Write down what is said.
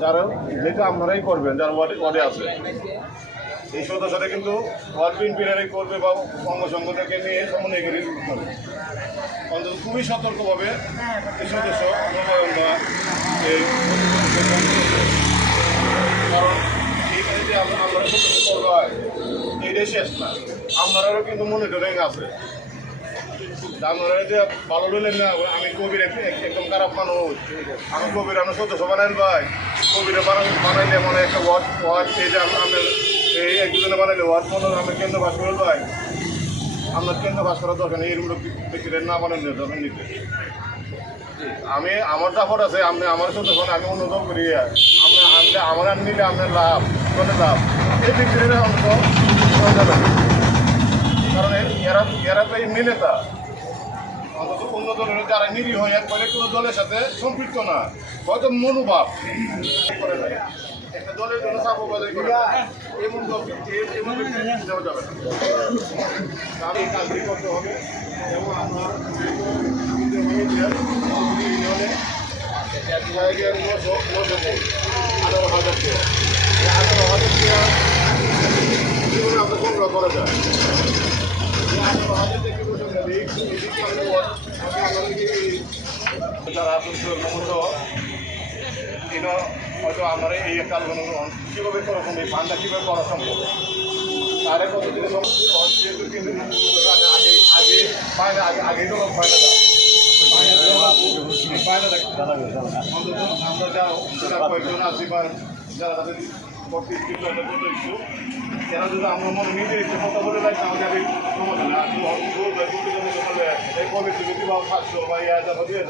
যারা যেটা আপনারাই করবেন, যারা ওয়ার্ডে ওয়ার্ডে আছে। এই সদস্যরা কিন্তু ওয়ার্ড বিএনপিরাই করবে বা অঙ্গ সংগঠনকে নিয়ে সমন্বয় করে অন্তত খুবই সতর্কভাবে এই সদস্য নবায়ন বা এই কারণ এইখানে যে আমরা আমরা সদস্য করব হয় এটাই শেষ না। আপনারাও কিন্তু মনিটরিং আছে। আপনারা যে ভালো বললেন না, আমি কবির এক- এক- একদম খারাপ মানুষ। আমি কবির আমি সদস্য বানাইল ভাই। কবিরে বানাই বানাইলে মানে একটা ওয়ার্ড ওয়ার্ড এই যে আমি এই একজনে বানাইলে ওয়ার্ড মনে হয় আমি কেন্দ্র বাস করে ভাই আপনার কেন্দ্র বাস করার দরকার নেই এরকম ব্যক্তিদের না বানাইলে দরকার নিতে। আমি আমার দাপট আছে আপনি আমার সাথে ফোন আমি অন্য করি। আপনি আনলে আমার আর নিলে আপনার লাভ, কোনে লাভ। এই যাবে। না। কারণ এরা এরা তো এই মিলে তা অন্য দলের যারা নিরীহ একবারে কোনো দলের সাথে সম্পৃক্ত না। হয়তো মনোভাব। করে না একটা দলের এমন এমন করতে হবে? এবং এক জায়গায় আঠারো হাজার টাকা আঠারো হাজার টাকা সংগ্রহ করা যায় যারা মূলত এটা হয়তো আমরা এই একটা কীভাবে করা সম্ভব এই ফান্ডটা কীভাবে করা সম্ভব তার কত দিনে যেহেতু কিন্তু আগে আগে পায়না আগে আগেই তো পায়না অন্তত আমরা যা কয়েকজন আছি বা যারা তাদের করতে ইচ্ছুক তাদের করতে ইচ্ছুক এরা যদি আমরা মনে নিজে একটু কথা বলে রাখি আমাদের এই সমস্যা না এই কবে যদি বা সাতশো বা ইয়া যাব দিয়ে